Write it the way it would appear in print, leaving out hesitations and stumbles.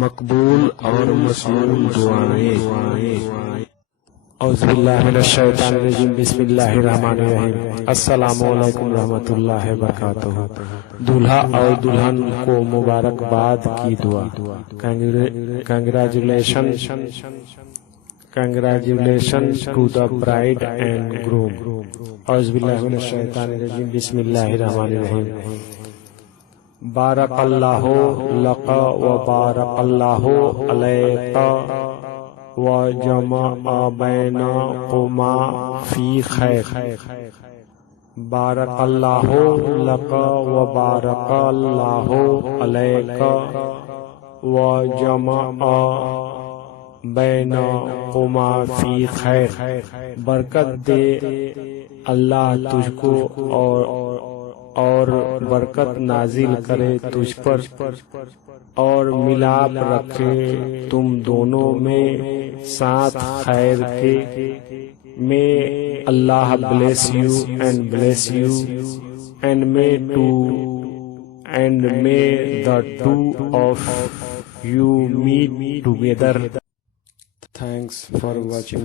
مقبول اور مسموع دعائیں۔ اعوذ باللہ من الشیطان الرجیم، بسم اللہ الرحمن الرحیم۔ السلام علیکم رحمۃ اللہ وبرکاتہ۔ دولہا اور دلہن کو مبارکباد کی دعا۔ Congratulations to the bride and groom۔ اعوذ باللہ من الشیطان الرجیم، بسم اللہ الرحمن الرحیم۔ بارک اللہ لک و بارک اللہ علیک و جمع بینکما فی خیر۔ بارک اللہ لک و بارک اللہ علیک و جمع بینکما فی خیر۔ برکت دے اللہ تجھ کو اور برکت نازل کرے تجھ پر اور ملاپ رکھے تم دونوں میں ساتھ خیر کے۔ May Allah bless you and bless you and may the two of you meet together. Thanks for watching.